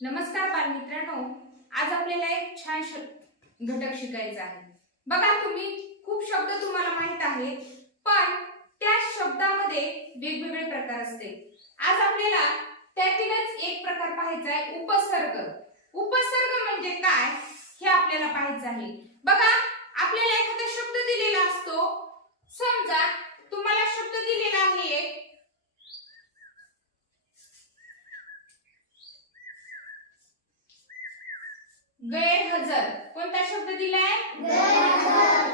नमस्कार बालमित्रांनो, आज आपल्याला एक छान घटक शिकायचा आहे। बघा, खूप शब्द तुम्हाला माहित आहेत, पण त्या शब्दामध्ये वेगवेगळे प्रकार असते। आज आपल्याला त्यातीलच एक प्रकार पाहायचा आहे, उपसर्ग। उपसर्ग म्हणजे काय हे आपल्याला पाहायचं आहे। बघा, आपल्याला एखादा शब्द दिलेला असतो। समजा तुम्हाला शब्द दिलेला आहे गैरहजर। कोणता शब्द दिलाय? गैरहजर।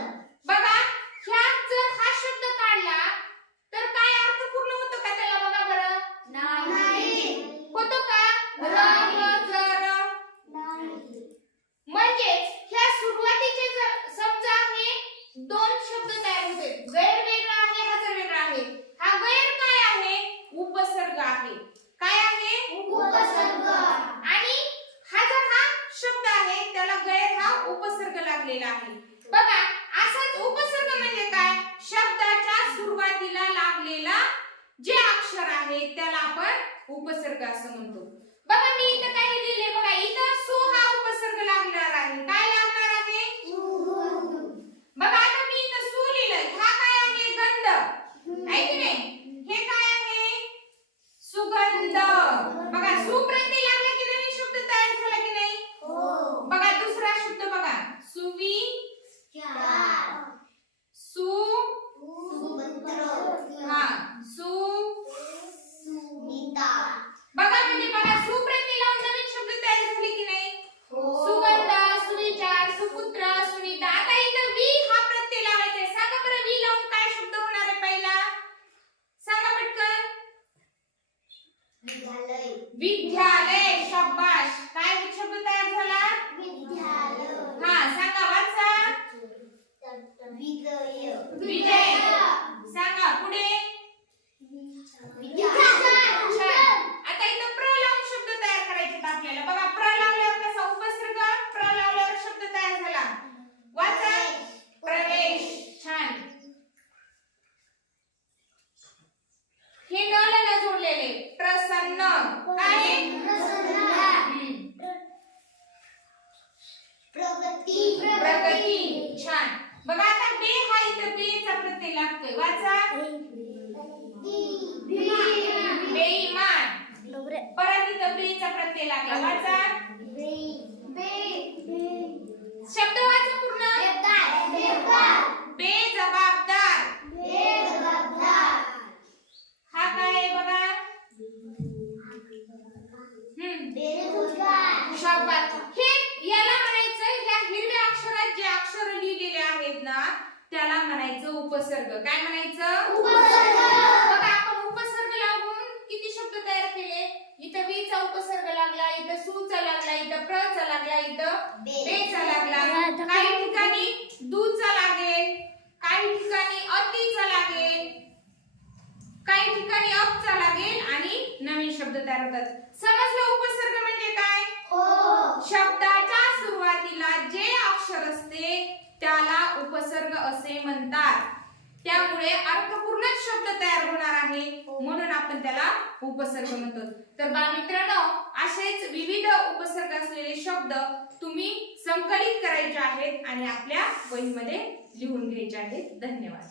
बघा, ह्यात जर हा शब्द काढला तर काय अर्थपूर्ण होतो का त्याला? बघा बरं, नाही होतो का? गैरहजर नाही। म्हणजे ह्या सुरुवातीचे जर समजा हे दोन शब्द तयार होते, गैर वेगळा आहे, हजर वेगळा आहे। हा गैर काय आहे? उपसर्ग आहे। काय आहे? उपसर्ग। आणि हजर हा शब्द आहे, त्याला गैर हा उपसर्ग लागलेला आहे। बघा, असाच उपसर्ग म्हणजे काय? शब्दाच्या सुरुवातीला लागलेला जे अक्षर आहे त्याला आपण उपसर्ग असं म्हणतो। बघा, मी इथं काय लिहिले? बघा, इथं सु हा उपसर्ग लागणार आहे। काय लागणार आहे? बघा, आता मी इथं सु लिहिलंय, हा काय आहे? गंध आहे की नाही? हे काय आहे? सुगंध। बघा, सु प्रत्यय लागला की नवीन शब्द तयार झाला की नाही? बघा, दुसरा शब्द बघा, बघा, म्हणजे बघा, सुप्रत्यय लावून नवीन शब्द तयार झाले की नाही? सुगंध, सुविचार, सुपुत्र, सुनीता। आता इथं वी हा प्रत्यय लावायचा आहे। सांगा बरं, वी लावून काय शब्द होणार आहे पहिला? सांगा पटकन। विद्यालय। शाबाश। काय शब्द तयार झाला? विद्यालय। हा, सांगा, वाचा। विजय। सांगा पुढे। आता इथं प्र लावून शब्द तयार करायचे आपल्याला। बघा, प्र लावल्यावर कसा उपसर्ग? प्र लावल्यावर शब्द तयार झाला। वाचा, प्रवेश। छान। हे न ला न जोडलेले, प्रसन्न। काय? प्रगती। छान। बघा, आता बे हा इथं बेचा प्रत्यय लागतोय। वाचा, बेईमान। परत इथं बेचा प्रत्यय लागला। वाचा, शब्द वाचा पूर्ण। बेजबाबदार। हा काय आहे? बघा, शाबास। हे याला म्हणायचं, या हिरव्या अक्षरात जे अक्षर लिहिलेले आहेत ना त्याला म्हणायचं उपसर्ग। काय म्हणायचं? उपसर्ग। बघा, आपण उपसर्ग लावून किती शब्द तयार केले? इथं वी चा उपसर्ग लागला, इथं सु चा लागला, इथं प्र चा लागला, इथं बे चा लागला। काही ठिकाणी दू चा लागेल, काही ठिकाणी अति चा लागेल, काही ठिकाणी अप चा लागेल आणि नवीन शब्द तयार होतात। समजलं उपसर्ग म्हणजे काय? शब्दाच्या सुरुवातीला जे अक्षर असते त्याला उपसर्ग असे म्हणतात। त्यामुळे अर्थपूर्ण शब्द तयार होणार आहे, म्हणून आपण त्याला उपसर्ग म्हणतो। तर बालमित्रांनो, असेच विविध उपसर्ग असलेले शब्द तुम्ही संकलित करायचे आहेत आणि आपल्या वहीमध्ये लिहून घ्यायचे आहेत। धन्यवाद।